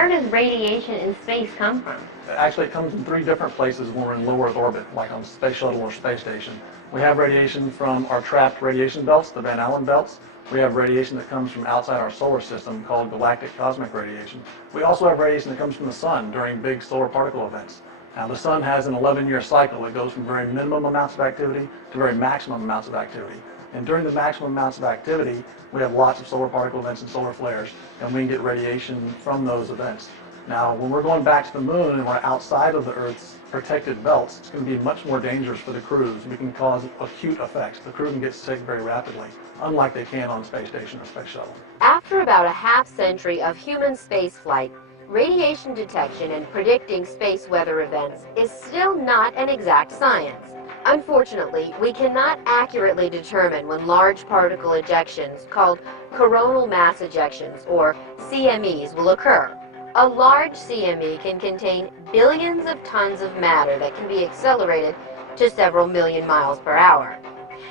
where does radiation in space come from? Actually, it comes in three different places when we're in low Earth orbit, like on space shuttle or space station. We have radiation from our trapped radiation belts, the Van Allen belts. We have radiation that comes from outside our solar system called galactic cosmic radiation. We also have radiation that comes from the sun during big solar particle events. Now, the sun has an 11-year cycle. It goes from very minimum amounts of activity to very maximum amounts of activity. And during the maximum amounts of activity, we have lots of solar particle events and solar flares, and we can get radiation from those events. Now, when we're going back to the moon and we're outside of the Earth's protected belts, it's going to be much more dangerous for the crews. We can cause acute effects. The crew can get sick very rapidly, unlike they can on space station or space shuttle. After about a half-century of human spaceflight, radiation detection and predicting space weather events is still not an exact science. Unfortunately, we cannot accurately determine when large particle ejections, called coronal mass ejections, or CMEs, will occur. A large CME can contain billions of tons of matter that can be accelerated to several million miles per hour.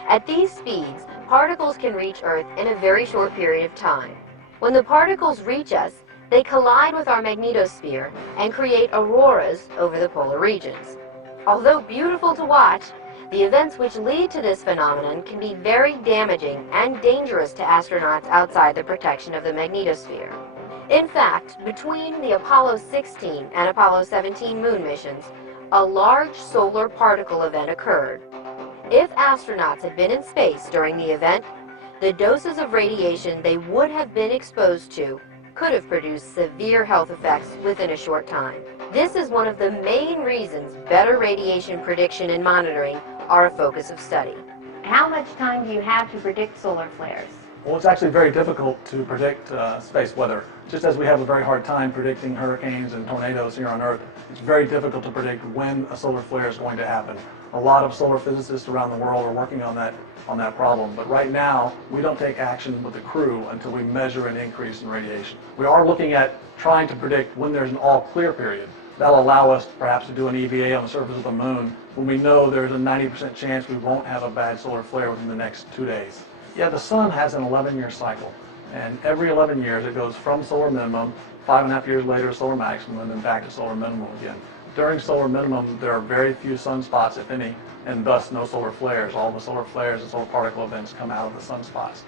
At these speeds, particles can reach Earth in a very short period of time. When the particles reach us, they collide with our magnetosphere and create auroras over the polar regions. Although beautiful to watch, the events which lead to this phenomenon can be very damaging and dangerous to astronauts outside the protection of the magnetosphere. In fact, between the Apollo 16 and Apollo 17 moon missions, a large solar particle event occurred. If astronauts had been in space during the event, the doses of radiation they would have been exposed to could have produced severe health effects within a short time. This is one of the main reasons better radiation prediction and monitoring are a focus of study. How much time do you have to predict solar flares? Well, it's actually very difficult to predict space weather. Just as we have a very hard time predicting hurricanes and tornadoes here on Earth, it's very difficult to predict when a solar flare is going to happen. A lot of solar physicists around the world are working on that problem, but right now we don't take action with the crew until we measure an increase in radiation. We are looking at trying to predict when there's an all-clear period. That'll allow us perhaps to do an EVA on the surface of the moon when we know there's a 90% chance we won't have a bad solar flare within the next 2 days. Yeah, the sun has an 11-year cycle, and every 11 years it goes from solar minimum, 5.5 years later solar maximum, and then back to solar minimum again. During solar minimum, there are very few sunspots, if any, and thus no solar flares. All the solar flares and solar particle events come out of the sunspots.